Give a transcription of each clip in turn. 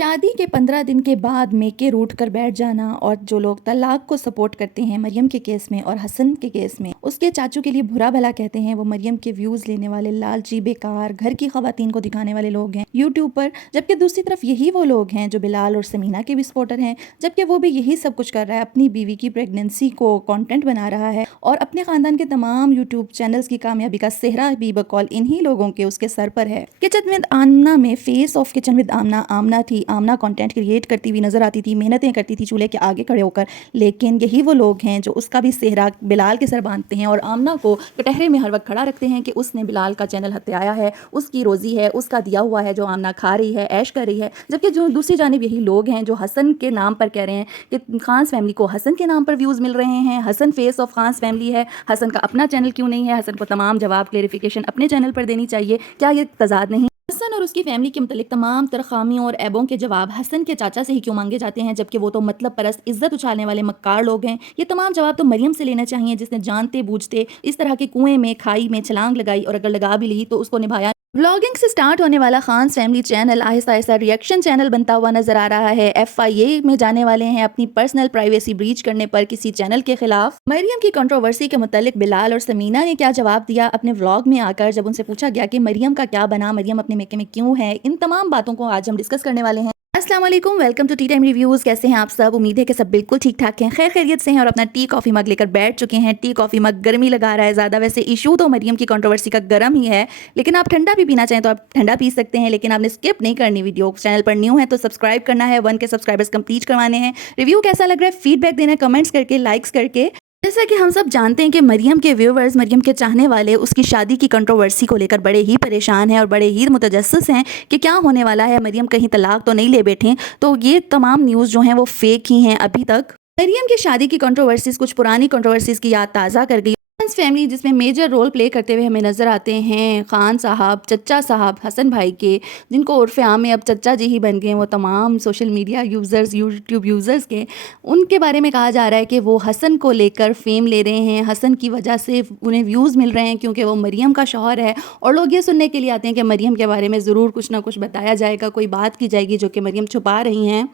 शादी के 15 दिन के बाद मेके रूठ कर बैठ जाना और जो लोग तलाक को सपोर्ट करते हैं मरियम के केस में और हसन के केस में उसके चाचू के लिए बुरा भला कहते हैं। वो मरियम के व्यूज़ लेने वाले लालची बेकार घर की खवातीन को दिखाने वाले लोग हैं यूट्यूब पर, जबकि दूसरी तरफ यही वो लोग हैं जो बिलाल और समीना के भी सपोर्टर हैं, जबकि वो भी यही सब कुछ कर रहा है, अपनी बीवी की प्रेगनेंसी को कंटेंट बना रहा है और अपने खानदान के तमाम यूट्यूब चैनल्स की कामयाबी का सेहरा भी बकौल इन्हीं लोगों के उसके सर पर है। किचन विद आमना में फेस ऑफ किचन विद आमना आमना थी। आमना कंटेंट क्रिएट करती हुई नजर आती थी, मेहनतें करती थी चूल्हे के आगे खड़े होकर, लेकिन यही वो लोग हैं जो उसका भी सेहरा बिलाल के सर बांधते हैं और आमना को कटहरे में हर वक्त खड़ा रखते हैं कि उसने बिलाल का चैनल हत्याया है, उसकी रोज़ी है, उसका दिया हुआ है जो आमना खा रही है, ऐश कर रही है। जबकि जो दूसरी जानिब यही लोग हैं जो हसन के नाम पर कह रहे हैं कि खान्स फैमिली को हसन के नाम पर व्यूज़ मिल रहे हैं, Hasan face of Khans family है, हसन का अपना चैनल क्यों नहीं है, हसन को तमाम जवाब क्लेरिफिकेशन अपने चैनल पर देनी चाहिए। क्या ये तजाद नहीं? हसन और उसकी फैमिली के मतलब तमाम तरखामियों और ऐबों के जवाब हसन के चाचा से ही क्यों मांगे जाते हैं, जबकि वो तो मतलब परस्त इज्जत उछालने वाले मक्कार लोग हैं। ये तमाम जवाब तो मरियम से लेना चाहिए जिसने जानते बूझते इस तरह के कुएं में खाई में छलांग लगाई और अगर लगा भी ली तो उसको निभाया। व्लॉगिंग से स्टार्ट होने वाला Khans family channel Aahista Aahista reaction channel बनता हुआ नजर आ रहा है। FIA में जाने वाले हैं अपनी पर्सनल प्राइवेसी ब्रीच करने पर किसी चैनल के खिलाफ। मरियम की कंट्रोवर्सी के मुतालिक बिलाल और समीना ने क्या जवाब दिया अपने व्लॉग में आकर, जब उनसे पूछा गया कि मरियम का क्या बना, मरियम अपने मेके में क्यों है, इन तमाम बातों को आज हम डिस्कस करने वाले हैं। अस्सलाम वालेकुम, welcome to tea time reviews. कैसे हैं आप सब? उम्मीद है कि सब बिल्कुल ठीक ठाक हैं, खैर खैरियत से हैं और अपना टी कॉफ़ी मग लेकर बैठ चुके हैं। टी कॉफ़ी मग गर्मी लगा रहा है ज़्यादा। वैसे इशू तो मरियम की कंट्रोवर्सी का गर्म ही है, लेकिन आप ठंडा भी पीना चाहें तो आप ठंडा पी सकते हैं, लेकिन आपने स्किप नहीं करनी वीडियो। चैनल पर न्यू है तो सब्सक्राइब करना है, 1 के सब्सक्राइबर्स कंप्लीट करवाने हैं। रिव्यू कैसा लग रहा है फीडबैक देना है कमेंट्स करके, लाइक्स करके। जैसा कि हम सब जानते हैं कि मरियम के व्यूवर्स, मरियम के चाहने वाले उसकी शादी की कंट्रोवर्सी को लेकर बड़े ही परेशान हैं और बड़े ही मुतजस्सिस हैं कि क्या होने वाला है, मरियम कहीं तलाक तो नहीं ले बैठे। तो ये तमाम न्यूज़ जो हैं वो फेक ही हैं अभी तक। मरियम की शादी की कंट्रोवर्सीज़ कुछ पुरानी कंट्रोवर्सीज़ की याद ताज़ा कर गई। फैमिली जिसमें मेजर रोल प्ले करते हुए हमें नज़र आते हैं खान साहब, चच्चा साहब, हसन भाई के, जिनको उर्फ़ आम में अब चच्चा जी ही बन गए। वो तमाम social media users, YouTube users के, उनके बारे में कहा जा रहा है कि वो हसन को लेकर फेम ले रहे हैं, हसन की वजह से उन्हें व्यूज़ मिल रहे हैं क्योंकि वो मरियम का शौहर है। और लोग ये सुनने के लिए आते हैं कि मरियम के बारे में ज़रूर कुछ ना कुछ बताया जाएगा, कोई बात की जाएगी जो कि मरियम छुपा रही हैं।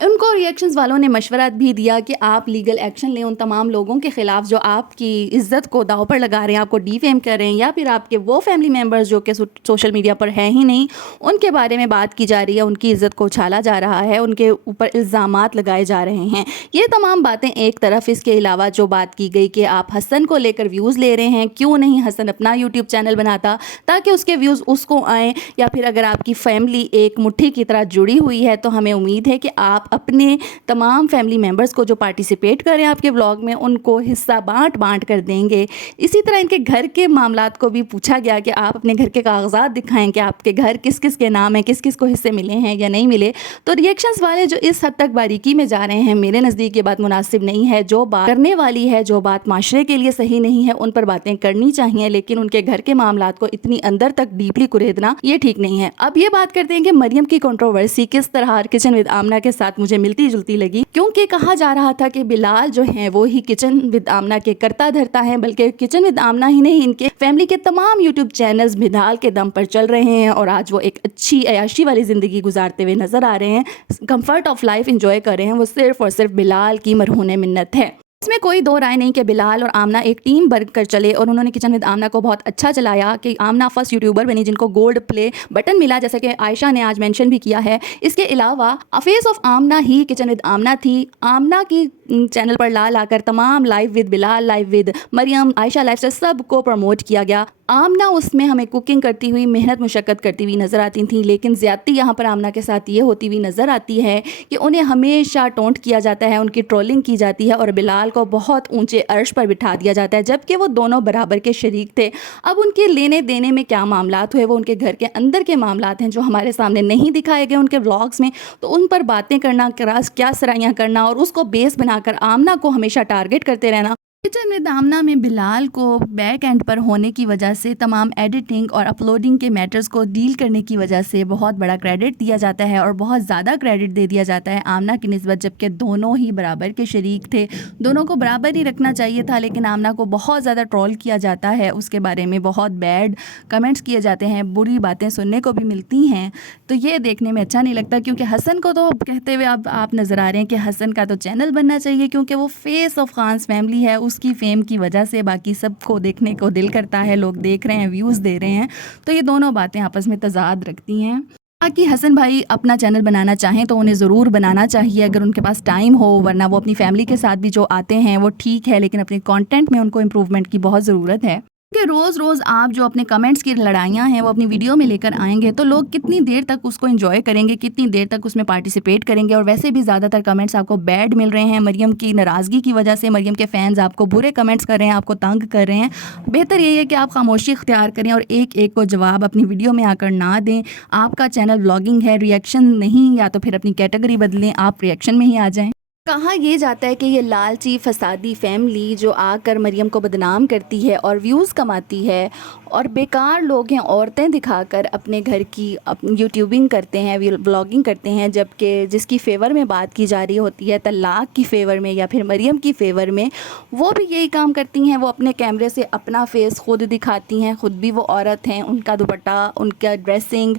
उनको रिएक्शंस वालों ने मशवरा भी दिया कि आप लीगल एक्शन लें उन तमाम लोगों के ख़िलाफ़ जो आपकी इज़्ज़त को दांव पर लगा रहे हैं, आपको डिफेम कर रहे हैं, या फिर आपके वो फैमिली मेम्बर्स जो कि सोशल मीडिया पर हैं ही नहीं, उनके बारे में बात की जा रही है, उनकी इज़्ज़त को उछाला जा रहा है, उनके ऊपर इल्ज़ामात लगाए जा रहे हैं। ये तमाम बातें एक तरफ। इसके अलावा जो बात की गई कि आप हसन को लेकर व्यूज़ ले रहे हैं, क्यों नहीं हसन अपना यूट्यूब चैनल बनाता ताकि उसके व्यूज़ उसको आएँ, या फिर अगर आपकी फैमिली एक मुट्ठी की तरह जुड़ी हुई है तो हमें उम्मीद है कि आप अपने तमाम फैमिली मेंबर्स को जो पार्टिसिपेट करें आपके व्लॉग में उनको हिस्सा बांट कर देंगे। इसी तरह इनके घर के मामलात को भी पूछा गया कि आप अपने घर के कागजात दिखाएं कि आपके घर किस किस के नाम है, किस किस को हिस्से मिले हैं या नहीं मिले। तो रिएक्शंस वाले जो इस हद तक बारीकी में जा रहे हैं, मेरे नज़दीक ये बात मुनासिब नहीं है। जो बात करने वाली है, जो बात माशरे के लिए सही नहीं है, उन पर बातें करनी चाहिए, लेकिन उनके घर के मामलात को इतनी अंदर तक डीपली कुरेदना ये ठीक नहीं है। अब ये बात करते हैं कि मरियम की कंट्रोवर्सी किस तरह किचन विद आमना के साथ मुझे मिलती जुलती लगी, क्योंकि कहा जा रहा था कि बिलाल जो हैं वो ही किचन विद आमना के करता धरता है, बल्कि किचन विद आमना ही नहीं, इनके फैमिली के तमाम यूट्यूब चैनल्स बिलाल के दम पर चल रहे हैं और आज वो एक अच्छी अयाशी वाली ज़िंदगी गुजारते हुए नज़र आ रहे हैं, कंफर्ट ऑफ लाइफ इंजॉय कर रहे हैं। वो सिर्फ और सिर्फ बिलाल की मरहून मिन्नत है। इसमें कोई दो राय नहीं कि बिलाल और आमना एक टीम बनकर चले और उन्होंने किचन विद आमना को बहुत अच्छा चलाया कि आमना फर्स्ट यूट्यूबर बनी जिनको गोल्ड प्ले बटन मिला, जैसा कि आयशा ने आज मेंशन भी किया है। इसके अलावा फेस ऑफ आमना ही किचन विद आमना थी। आमना की चैनल पर ला लाकर तमाम live with Bilal, live with Mariam, Ayesha life से सबको प्रमोट किया गया। आमना उसमें हमें कुकिंग करती हुई, मेहनत मुशक्क़त करती हुई नज़र आती थी, लेकिन ज़्यादती यहाँ पर आमना के साथ ये होती हुई नज़र आती है कि उन्हें हमेशा टोंट किया जाता है, उनकी ट्रोलिंग की जाती है और बिलाल को बहुत ऊंचे अर्श पर बिठा दिया जाता है, जबकि वो दोनों बराबर के शरीक थे। अब उनके लेने देने में क्या मामलात हुए, वो उनके घर के अंदर के मामलात हैं जो हमारे सामने नहीं दिखाए गए उनके व्लॉग्स में। तो उन पर बातें करना, क्या सराइयाँ करना और उसको बेस बनाकर आमना को हमेशा टारगेट करते रहना, किचन में दामना में बिलाल को बैक एंड पर होने की वजह से तमाम एडिटिंग और अपलोडिंग के मैटर्स को डील करने की वजह से बहुत बड़ा क्रेडिट दिया जाता है और बहुत ज़्यादा क्रेडिट दे दिया जाता है आमना की निस्बत, जबकि दोनों ही बराबर के शरीक थे, दोनों को बराबर ही रखना चाहिए था। लेकिन आमना को बहुत ज़्यादा ट्रोल किया जाता है, उसके बारे में बहुत बैड कमेंट्स किए जाते हैं, बुरी बातें सुनने को भी मिलती हैं। तो ये देखने में अच्छा नहीं लगता, क्योंकि हसन को तो कहते हुए अब आप नज़र आ रहे हैं कि हसन का तो चैनल बनना चाहिए, क्योंकि वो फेस ऑफ खान्स फैमिली है। उसकी फेम की वजह से बाकी सबको देखने को दिल करता है, लोग देख रहे हैं, व्यूज़ दे रहे हैं। तो ये दोनों बातें आपस में तज़ाद रखती हैं। बाकी हसन भाई अपना चैनल बनाना चाहें तो उन्हें ज़रूर बनाना चाहिए अगर उनके पास टाइम हो, वरना वो अपनी फैमिली के साथ भी जो आते हैं वो ठीक है, लेकिन अपने कंटेंट में उनको इम्प्रूवमेंट की बहुत ज़रूरत है। कि रोज़ रोज़ आप जो अपने कमेंट्स की लड़ाइयाँ हैं वो अपनी वीडियो में लेकर आएंगे तो लोग कितनी देर तक उसको एंजॉय करेंगे, कितनी देर तक उसमें पार्टिसिपेट करेंगे। और वैसे भी ज़्यादातर कमेंट्स आपको बैड मिल रहे हैं मरियम की नाराज़गी की वजह से। मरियम के फैंस आपको बुरे कमेंट्स कर रहे हैं, आपको तंग कर रहे हैं। बेहतर यही है कि आप खामोशी इख्तियार करें और एक एक को जवाब अपनी वीडियो में आकर ना दें। आपका चैनल व्लॉगिंग है, रिएक्शन नहीं, या तो फिर अपनी कैटेगरी बदलें, आप रिएक्शन में ही आ जाएँ। कहा यह जाता है कि ये लालची फसादी फैमिली जो आकर मरियम को बदनाम करती है और व्यूज़ कमाती है और बेकार लोग हैं, औरतें दिखाकर अपने घर की यूट्यूबिंग करते हैं, व्लॉगिंग करते हैं, जबकि जिसकी फ़ेवर में बात की जा रही होती है तलाक की फ़ेवर में या फिर मरियम की फ़ेवर में, वो भी यही काम करती हैं। वो अपने कैमरे से अपना फेस खुद दिखाती हैं, खुद भी वो औरत हैं। उनका दुपट्टा, उनका ड्रेसिंग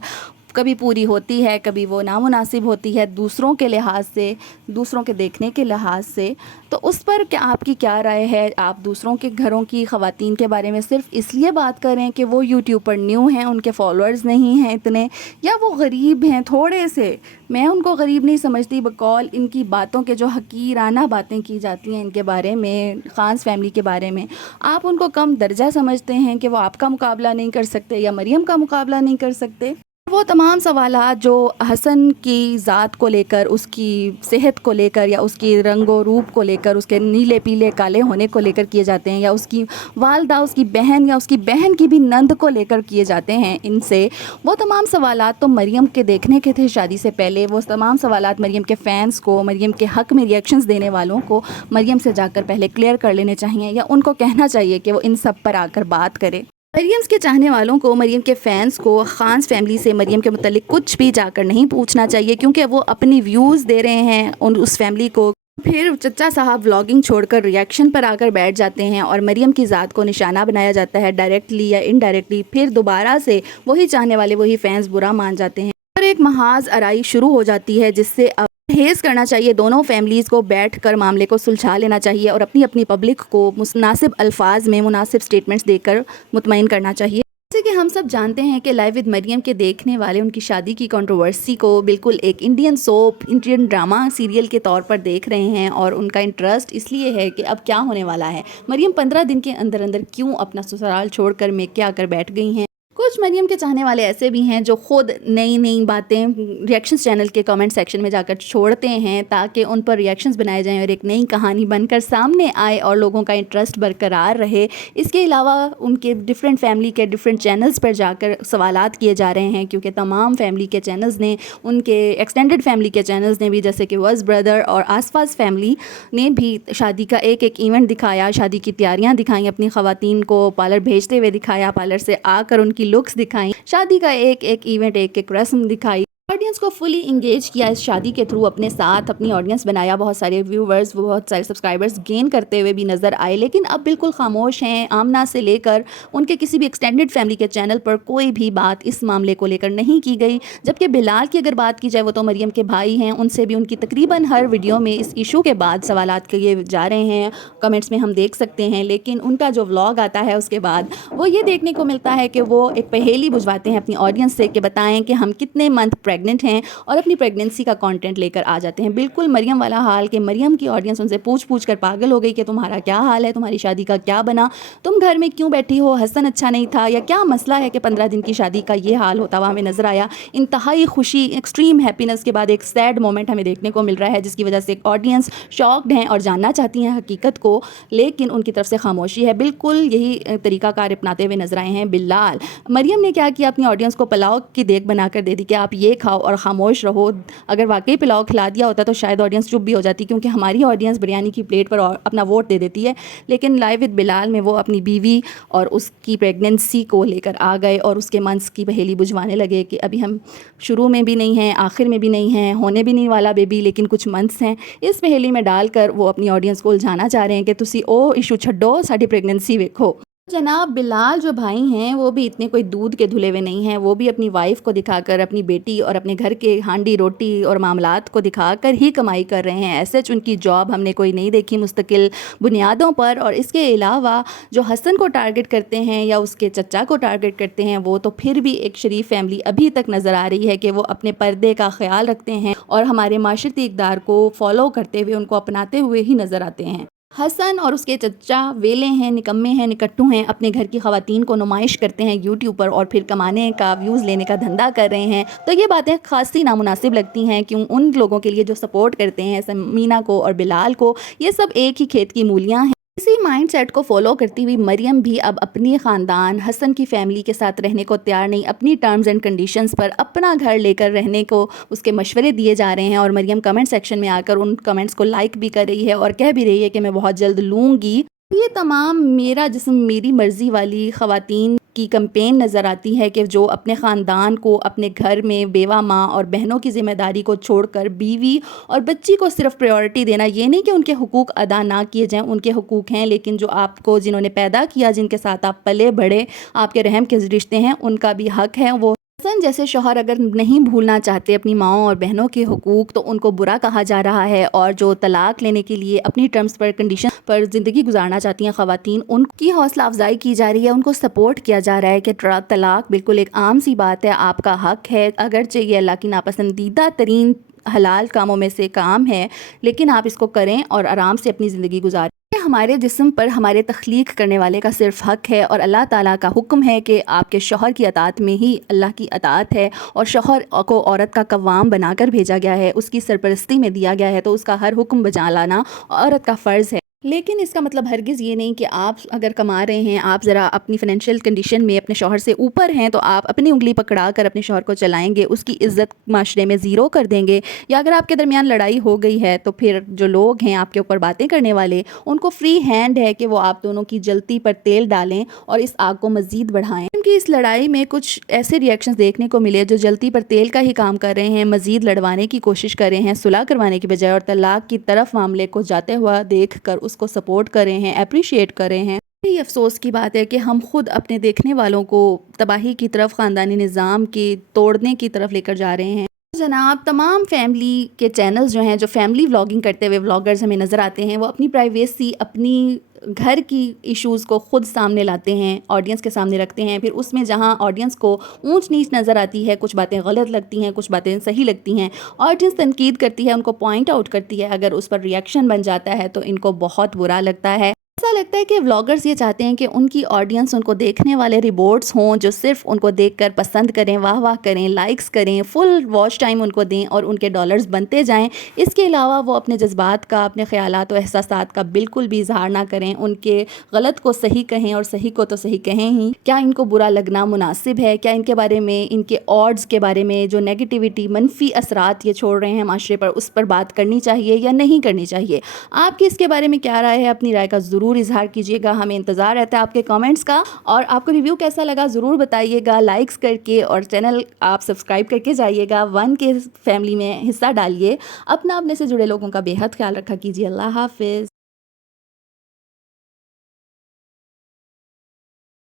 कभी पूरी होती है, कभी वो नामुनासिब होती है दूसरों के लिहाज से, दूसरों के देखने के लिहाज से। तो उस पर क्या आपकी क्या राय है? आप दूसरों के घरों की ख़वातीन के बारे में सिर्फ़ इसलिए बात करें कि वो यूट्यूब पर न्यू हैं, उनके फॉलोअर्स नहीं हैं इतने, या वो गरीब हैं थोड़े से? मैं उनको गरीब नहीं समझती, बकौल इनकी बातों के जो हकीराना बातें की जाती हैं इनके बारे में, खान्स फैमिली के बारे में, आप उनको कम दर्जा समझते हैं कि वो आपका मुकाबला नहीं कर सकते या मरियम का मुकाबला नहीं कर सकते। वो तमाम सवालात जो हसन की ज़ात को लेकर, उसकी सेहत को लेकर, या उसकी रंगो रूप को लेकर, उसके नीले पीले काले होने को लेकर किए जाते हैं, या उसकी वालदा, उसकी बहन या उसकी बहन की भी नंद को लेकर किए जाते हैं इनसे, वो तमाम सवालात तो मरियम के देखने के थे शादी से पहले। वो तमाम सवालात मरियम के फ़ैन्स को, मरियम के हक़ में रिएक्शंस देने वालों को मरियम से जाकर पहले क्लियर कर लेने चाहिए, या उनको कहना चाहिए कि वो इन सब पर आकर बात करे। मरियम के चाहने वालों को, मरियम के फ़ैन्स को, खान्स फैमिली से मरियम के मुतालिक कुछ भी जाकर नहीं पूछना चाहिए, क्योंकि वो अपनी व्यूज़ दे रहे हैं उस फैमिली को। फिर चचा साहब व्लॉगिंग छोड़कर रिएक्शन पर आकर बैठ जाते हैं और मरियम की ज़ात को निशाना बनाया जाता है डायरेक्टली या इनडायरेक्टली। फिर दोबारा से वही चाहने वाले, वही फ़ैन्स बुरा मान जाते हैं और एक महाज आराई शुरू हो जाती है, जिससे अब परहेज़ करना चाहिए। दोनों फैमिलीज़ को बैठकर मामले को सुलझा लेना चाहिए और अपनी अपनी पब्लिक को मुनासिब अल्फाज में मुनासिब स्टेटमेंट्स देकर मुतमईन करना चाहिए। जैसे कि हम सब जानते हैं कि लाइव विद मरियम के देखने वाले उनकी शादी की कंट्रोवर्सी को बिल्कुल एक Indian soap, Indian drama serial के तौर पर देख रहे हैं, और उनका इंटरेस्ट इसलिए है कि अब क्या होने वाला है। मरियम 15 दिन के अंदर अंदर क्यों अपना ससुराल छोड़कर मेके आकर बैठ गई हैं। कुछ मरियम के चाहने वाले ऐसे भी हैं जो खुद नई नई बातें रिएक्शंस चैनल के कमेंट सेक्शन में जाकर छोड़ते हैं, ताकि उन पर रिएक्शंस बनाए जाएं और एक नई कहानी बनकर सामने आए और लोगों का इंटरेस्ट बरकरार रहे। इसके अलावा उनके डिफरेंट फैमिली के डिफरेंट चैनल्स पर जाकर सवालात किए जा रहे हैं, क्योंकि तमाम फैमिली के चैनल्स ने, उनके एक्सटेंडेड फैमिली के चैनल्स ने भी, जैसे कि वज़ ब्रदर और आसपास फैमिली ने भी शादी का एक एक इवेंट दिखाया, शादी की तैयारियां दिखाई, अपनी ख़वातीन को पार्लर भेजते हुए दिखाया, पार्लर से आकर उनकी लुक्स दिखाई, शादी का एक एक इवेंट, एक एक रस्म दिखाई, ऑडियंस को फुली इंगेज किया इस शादी के थ्रू, अपने साथ अपनी ऑडियंस बनाया। बहुत सारे व्यूवर्स, बहुत सारे सब्सक्राइबर्स गेन करते हुए भी नज़र आए, लेकिन अब बिल्कुल खामोश हैं। आमना से लेकर उनके किसी भी एक्सटेंडेड फैमिली के चैनल पर कोई भी बात इस मामले को लेकर नहीं की गई। जबकि बिलाल की अगर बात की जाए, वो तो मरियम के भाई हैं, उनसे भी उनकी तकरीबन हर वीडियो में इस इशू के बाद सवालात किए जा रहे हैं, कमेंट्स में हम देख सकते हैं। लेकिन उनका जो व्लॉग आता है उसके बाद वो ये देखने को मिलता है कि वो एक पहेली बुझवाते हैं अपनी ऑडियंस से कि बताएं कि हम कितने मंथ प्रेग्नेंट हैं, और अपनी प्रेगनेंसी का कंटेंट लेकर आ जाते हैं। बिल्कुल मरियम वाला हाल कि मरियम की ऑडियंस उनसे पूछ पूछ कर पागल हो गई कि तुम्हारा क्या हाल है, तुम्हारी शादी का क्या बना, तुम घर में क्यों बैठी हो, हसन अच्छा नहीं था, या क्या मसला है कि 15 दिन की शादी का ये हाल होता हुआ हमें नज़र आया। इंतहाई खुशी, एक्सट्रीम हैप्पीनेस के बाद एक सैड मोमेंट हमें देखने को मिल रहा है, जिसकी वजह से ऑडियंस शॉक्ड हैं और जानना चाहती हैं हकीकत को, लेकिन उनकी तरफ से खामोशी है। बिल्कुल यही तरीकाकार अपनाते हुए नजर आए हैं बिलाल। मरियम ने क्या किया, अपनी ऑडियंस को पुलाव की देख बनाकर दे दी कि आप ये کھاؤ اور خاموش رہو. اگر واقعی پلاؤ کھلا دیا ہوتا تو شاید آڈینس چپ بھی ہو جاتی, کیونکہ ہماری آڈینس بریانی کی پلیٹ پر اپنا ووٹ دے دیتی ہے. لیکن لائیو وتھ بلال میں وہ اپنی بیوی اور اس کی پریگننسی کو لے کر آ گئے اور اس کے منس کی پہیلی بجھوانے لگے کہ ابھی ہم شروع میں بھی نہیں ہیں, آخر میں بھی نہیں ہیں, ہونے بھی نہیں والا بیبی, لیکن کچھ منتھس ہیں. اس پہیلی میں ڈال کر وہ اپنی آڈینس کو الجھانا چاہ رہے ہیں کہ تسی او ایشو چھڈو, ساری پریگننسی ویکھو. جناب بلال جو بھائی ہیں وہ بھی اتنے کوئی دودھ کے دھلے ہوئے نہیں ہیں. وہ بھی اپنی وائف کو دکھا کر, اپنی بیٹی اور اپنے گھر کے ہانڈی روٹی اور معاملات کو دکھا کر ہی کمائی کر رہے ہیں. ایسے ان کی جاب ہم نے کوئی نہیں دیکھی مستقل بنیادوں پر. اور اس کے علاوہ جو حسن کو ٹارگٹ کرتے ہیں یا اس کے چچا کو ٹارگٹ کرتے ہیں, وہ تو پھر بھی ایک شریف فیملی ابھی تک نظر آ رہی ہے کہ وہ اپنے پردے کا خیال رکھتے ہیں اور ہمارے معاشرتی اقدار کو فالو کرتے ہوئے, ان کو اپناتے ہوئے ہی نظر آتے ہیں. حسن اور اس کے چچا ویلے ہیں, نکمے ہیں, نکٹو ہیں, اپنے گھر کی خواتین کو نمائش کرتے ہیں یوٹیوب پر اور پھر کمانے کا, ویوز لینے کا دھندا کر رہے ہیں. تو یہ باتیں خاصی نامناسب لگتی ہیں کیوں ان لوگوں کے لیے جو سپورٹ کرتے ہیں سمینا کو اور بلال کو. یہ سب ایک ہی کھیت کی مولیاں ہیں. اسی مائنڈ سیٹ کو فالو کرتی ہوئی مریم بھی اب اپنی خاندان حسن کی فیملی کے ساتھ رہنے کو تیار نہیں. اپنی ٹرمز اینڈ کنڈیشنز پر اپنا گھر لے کر رہنے کو اس کے مشورے دیے جا رہے ہیں. اور مریم کمنٹ سیکشن میں آ کر ان کمنٹس کو لائک بھی کر رہی ہے اور کہہ بھی رہی ہے کہ میں بہت جلد لوں گی. یہ تمام میرا جسم میری مرضی والی خواتین کی کمپین نظر آتی ہے کہ جو اپنے خاندان کو, اپنے گھر میں بیوہ ماں اور بہنوں کی ذمہ داری کو چھوڑ کر بیوی اور بچی کو صرف پریورٹی دینا. یہ نہیں کہ ان کے حقوق ادا نہ کیے جائیں, ان کے حقوق ہیں, لیکن جو آپ کو جنہوں نے پیدا کیا, جن کے ساتھ آپ پلے بڑھے, آپ کے رحم کے رشتے ہیں, ان کا بھی حق ہے. وہ حسن جیسے شوہر اگر نہیں بھولنا چاہتے اپنی ماؤں اور بہنوں کے حقوق تو ان کو برا کہا جا رہا ہے. اور جو طلاق لینے کے لیے اپنی ٹرمز پر, کنڈیشن پر زندگی گزارنا چاہتی ہیں خواتین, ان کی حوصلہ افزائی کی جا رہی ہے, ان کو سپورٹ کیا جا رہا ہے کہ طلاق بالکل ایک عام سی بات ہے, آپ کا حق ہے. اگرچہ یہ اللہ کی ناپسندیدہ ترین حلال کاموں میں سے کام ہے, لیکن آپ اس کو کریں اور آرام سے اپنی زندگی گزاریں. ہمارے جسم پر ہمارے تخلیق کرنے والے کا صرف حق ہے, اور اللہ تعالیٰ کا حکم ہے کہ آپ کے شوہر کی اطاعت میں ہی اللہ کی اطاعت ہے. اور شوہر کو عورت کا قوام بنا کر بھیجا گیا ہے, اس کی سرپرستی میں دیا گیا ہے, تو اس کا ہر حکم بجا لانا عورت کا فرض ہے. لیکن اس کا مطلب ہرگز یہ نہیں کہ آپ اگر کما رہے ہیں, آپ ذرا اپنی فائنینشیل کنڈیشن میں اپنے شوہر سے اوپر ہیں, تو آپ اپنی انگلی پکڑا کر اپنے شوہر کو چلائیں گے, اس کی عزت معاشرے میں زیرو کر دیں گے. یا اگر آپ کے درمیان لڑائی ہو گئی ہے تو پھر جو لوگ ہیں آپ کے اوپر باتیں کرنے والے, ان کو فری ہینڈ ہے کہ وہ آپ دونوں کی جلتی پر تیل ڈالیں اور اس آگ کو مزید بڑھائیں. کیونکہ اس لڑائی میں کچھ ایسے ریئیکشنز دیکھنے کو ملے جو جلتی پر تیل کا ہی کام کر رہے ہیں, مزید لڑوانے کی کوشش کر رہے ہیں صلح کروانے کی بجائے, اور طلاق کی طرف معاملے کو جاتے ہوا دیکھ کر اس کو سپورٹ کر رہے ہیں, اپریشیٹ کر رہے ہیں. یہ افسوس کی بات ہے کہ ہم خود اپنے دیکھنے والوں کو تباہی کی طرف, خاندانی نظام کے توڑنے کی طرف لے کر جا رہے ہیں. جناب تمام فیملی کے چینلز جو ہیں, جو فیملی ولاگنگ کرتے ہوئے ولاگرز ہمیں نظر آتے ہیں, وہ اپنی پرائیویسی, اپنی گھر کی ایشوز کو خود سامنے لاتے ہیں, آڈینس کے سامنے رکھتے ہیں. پھر اس میں جہاں آڈینس کو اونچ نیچ نظر آتی ہے, کچھ باتیں غلط لگتی ہیں, کچھ باتیں صحیح لگتی ہیں, آڈینس تنقید کرتی ہے, ان کو پوائنٹ آؤٹ کرتی ہے, اگر اس پر ریئیکشن بن جاتا ہے تو ان کو بہت برا لگتا ہے. ایسا لگتا ہے کہ ولاگرز یہ چاہتے ہیں کہ ان کی آڈینس, ان کو دیکھنے والے ریبورٹس ہوں جو صرف ان کو دیکھ کر پسند کریں, واہ واہ کریں, لائکس کریں, فل واچ ٹائم ان کو دیں اور ان کے ڈالرز بنتے جائیں. اس کے علاوہ وہ اپنے جذبات کا, اپنے خیالات و احساسات کا بالکل بھی اظہار نہ کریں, ان کے غلط کو صحیح کہیں اور صحیح کو تو صحیح کہیں ہی. کیا ان کو برا لگنا مناسب ہے؟ کیا ان کے بارے میں, ان کے آڈز کے بارے میں جو نیگیٹیوٹی, منفی اثرات یہ چھوڑ رہے ہیں معاشرے پر, اس پر بات کرنی چاہیے یا نہیں کرنی چاہیے؟ آپ کی اس کے بارے میں کیا رائے ہے؟ اپنی رائے کا ضرور اظہار کیجیے گا, ہمیں انتظار رہتا ہے آپ کے کامنٹس کا. اور آپ کو ریویو کیسا لگا ضرور بتائیے گا, لائکس کر کے, اور چینل آپ سبسکرائب کر کے جائیے گا, 1 کے فیملی میں حصہ ڈالیے. اپنے سے جڑے لوگوں کا بے حد خیال رکھا کیجیے. اللہ حافظ.